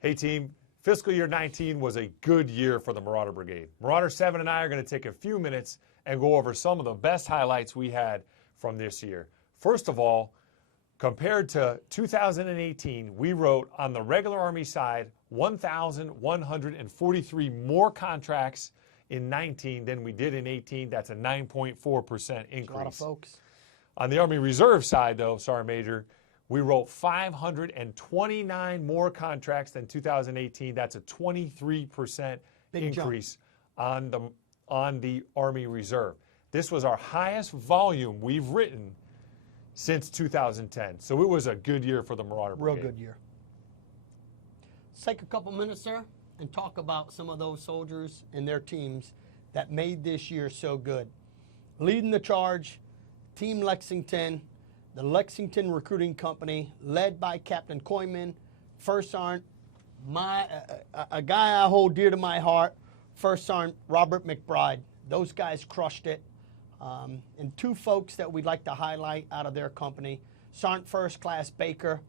Hey team, fiscal year 19 was a good year for the Marauder Brigade. Marauder 7 and I are going to take a few minutes and go over some of the best highlights we had from this year. First of all, compared to 2018, we wrote on the regular Army side 1,143 more contracts in 19 than we did in 18. That's a 9.4% increase. A lot of folks. On the Army Reserve side, though, Sergeant Major, we wrote 529 more contracts than 2018. That's a 23% increase on the Army Reserve. This was our highest volume we've written since 2010. So it was a good year for the Marauder Brigade. Real good year. Let's take a couple minutes, sir, and talk about some of those soldiers and their teams that made this year so good. Leading the charge, Team Lexington, the Lexington Recruiting Company, led by Captain Coyman, First Sergeant, a guy I hold dear to my heart, First Sergeant Robert McBride. Those guys crushed it. And two folks that we'd like to highlight out of their company, Sergeant First Class Baker.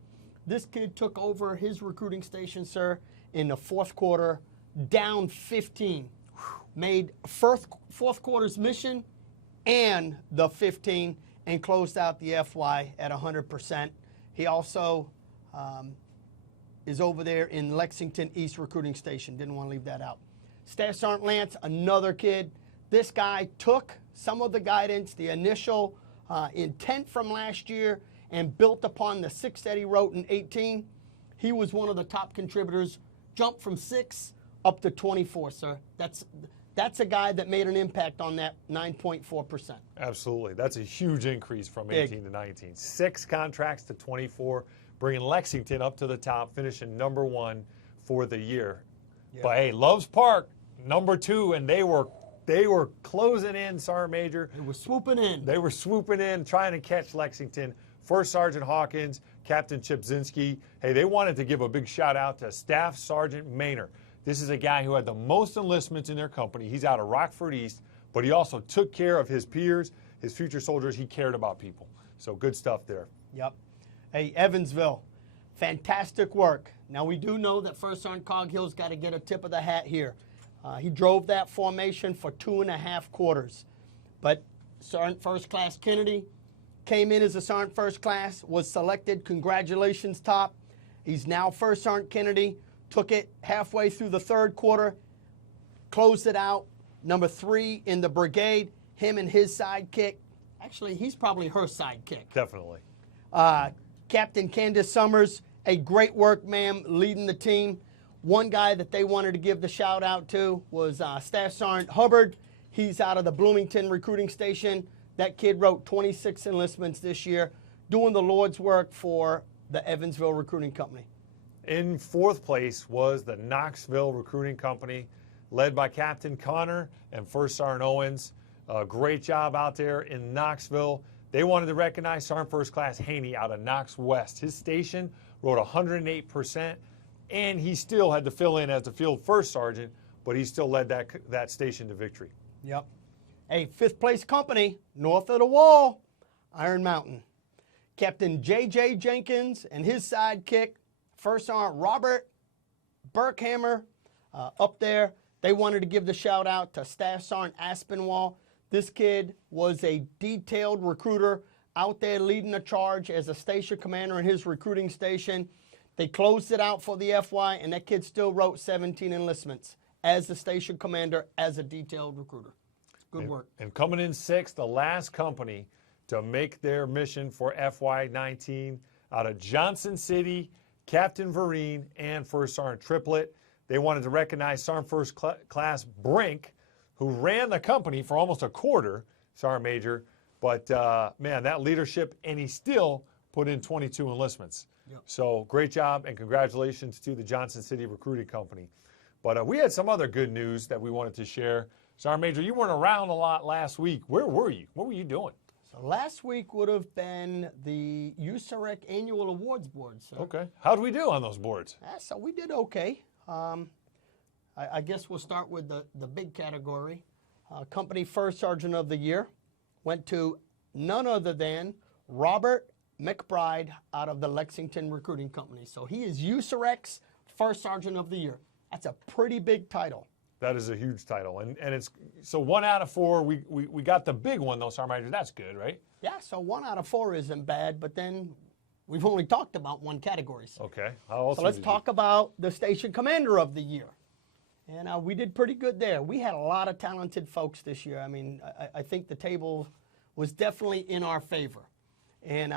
This kid took over his recruiting station, sir, in the fourth quarter, down 15. Made fourth quarter's mission and the 15, and closed out the FY at 100%. He also is over there in Lexington East Recruiting Station. Didn't want to leave that out. Staff Sergeant Lance, another kid. This guy took some of the guidance, the initial intent from last year, and built upon the 6 that he wrote in 18. He was one of the top contributors, jumped from 6 up to 24, sir. That's a guy that made an impact on that 9.4%. Absolutely. That's a huge increase from 18 to 19. 6 contracts to 24, bringing Lexington up to the top, finishing #1 for the year. Yeah. But hey, Loves Park, #2, and they were closing in, Sergeant Major. They were swooping in. They were swooping in, trying to catch Lexington. First Sergeant Hawkins, Captain Chipzinski. Hey, they wanted to give a big shout out to Staff Sergeant Maynor. This is a guy who had the most enlistments in their company. He's out of Rockford East, but he also took care of his peers, his future soldiers. He cared about people. So good stuff there. Yep. Hey, Evansville, fantastic work. Now, we do know that First Sergeant Coghill's got to get a tip of the hat here. He drove that formation for 2.5 quarters. But Sergeant First Class Kennedy came in as a Sergeant First Class, was selected. Congratulations, Top. He's now First Sergeant Kennedy. Took it halfway through the 3rd quarter, closed it out. #3 in the brigade, him and his sidekick. Actually, he's probably her sidekick. Definitely. Captain Candace Summers, a great work, ma'am, leading the team. One guy that they wanted to give the shout out to was Staff Sergeant Hubbard. He's out of the Bloomington Recruiting Station. That kid wrote 26 enlistments this year, doing the Lord's work for the Evansville Recruiting Company. In 4th place was the Knoxville Recruiting Company, led by Captain Connor and First Sergeant Owens. Great job out there in Knoxville. They wanted to recognize Sergeant First Class Haney out of Knox West. His station wrote 108%, and he still had to fill in as the field first sergeant, but he still led that station to victory. Yep. A 5th place company, north of the wall, Iron Mountain. Captain J.J. Jenkins and his sidekick, First Sergeant Robert Burkhammer, up there. They wanted to give the shout out to Staff Sergeant Aspinwall. This kid was a detailed recruiter out there leading the charge as a station commander in his recruiting station. They closed it out for the FY, and that kid still wrote 17 enlistments as the station commander, as a detailed recruiter. Good work. And coming in 6th, the last company to make their mission for FY19 out of Johnson City, Captain Vereen, and First Sergeant Triplett. They wanted to recognize Sergeant First Class Brink, who ran the company for almost a quarter, Sergeant Major. But, man, that leadership, and he still put in 22 enlistments. Yep. So great job, and congratulations to the Johnson City Recruiting Company. But we had some other good news that we wanted to share. Sergeant Major, you weren't around a lot last week. Where were you? What were you doing? So last week would have been the USAREC Annual Awards Board, sir. Okay. How did we do on those boards? So we did okay. I guess we'll start with the big category. Company First Sergeant of the Year went to none other than Robert McBride out of the Lexington Recruiting Company. So he is USAREC's First Sergeant of the Year. That's a pretty big title. That is a huge title. And it's so 1 out of 4. We got the big one, though, Sergeant Major. That's good, right? Yeah, so 1 out of 4 isn't bad, but then we've only talked about 1 categories. Okay. How else So let's did you talk about the Station Commander of the Year. And we did pretty good there. We had a lot of talented folks this year. I mean, I think the table was definitely in our favor. And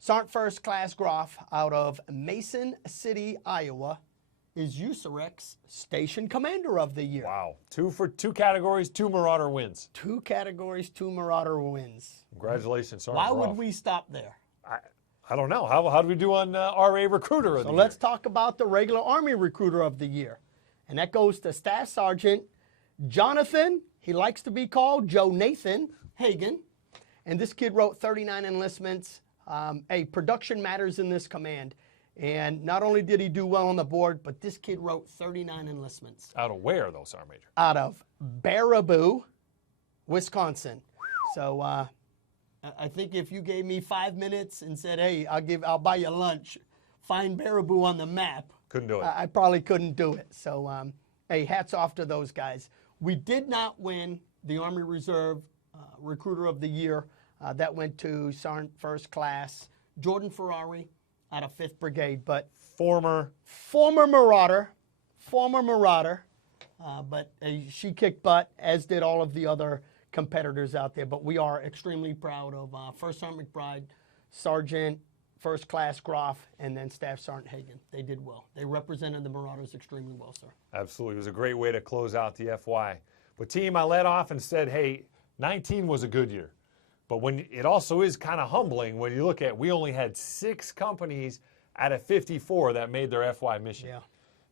Sergeant First Class Groff out of Mason City, Iowa, is USAREC's Station Commander of the Year. Wow. 2 categories, 2 Marauder wins. 2 categories, 2 Marauder wins. Congratulations, Sergeant Why Groff. would we stop there? I don't know. How do we do on RA Recruiter of the So Year? let's talk about the regular Army Recruiter of the Year. And that goes to Staff Sergeant Jonathan, he likes to be called Joe Nathan Hagan. And this kid wrote 39 enlistments. Production matters in this command. And not only did he do well on the board, but this kid wrote 39 enlistments. Out of where, though, Sergeant Major? Out of Baraboo, Wisconsin. So I think if you gave me 5 minutes and said, hey, I'll buy you lunch, find Baraboo on the map. Couldn't do it. I probably couldn't do it. So, hey, hats off to those guys. We did not win the Army Reserve Recruiter of the Year. That went to Sergeant First Class Jordan Ferrari out of 5th Brigade. But Former Marauder. But she kicked butt, as did all of the other competitors out there. But we are extremely proud of First Sergeant McBride, Sergeant First Class Groff, and then Staff Sergeant Hagan. They did well. They represented the Marauders extremely well, sir. Absolutely. It was a great way to close out the FY. But team, I led off and said, hey, 19 was a good year. But when it also is kind of humbling when you look at, we only had 6 companies out of 54 that made their FY mission. Yeah.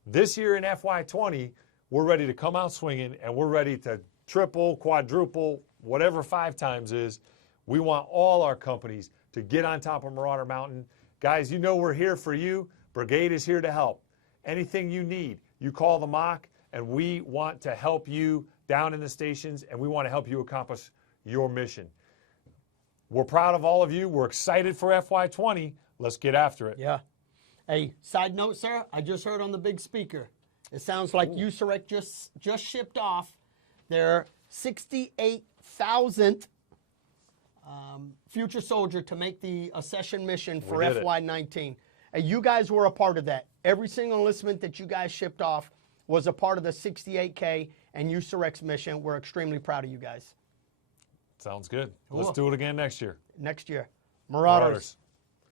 This year in FY20, we're ready to come out swinging, and we're ready to triple, quadruple, whatever 5 times is. We want all our companies to get on top of Marauder Mountain. Guys, you know we're here for you. Brigade is here to help. Anything you need, you call the mock, and we want to help you down in the stations, and we want to help you accomplish your mission. We're proud of all of you. We're excited for FY20. Let's get after it. Yeah. Hey, side note, sir, I just heard on the big speaker. It sounds like USAREC just shipped off their 68,000th future soldier to make the accession mission for FY19. You guys were a part of that. Every single enlistment that you guys shipped off was a part of the 68K and USAREC's mission. We're extremely proud of you guys. Sounds good. Let's do it again next year. Next year. Marauders.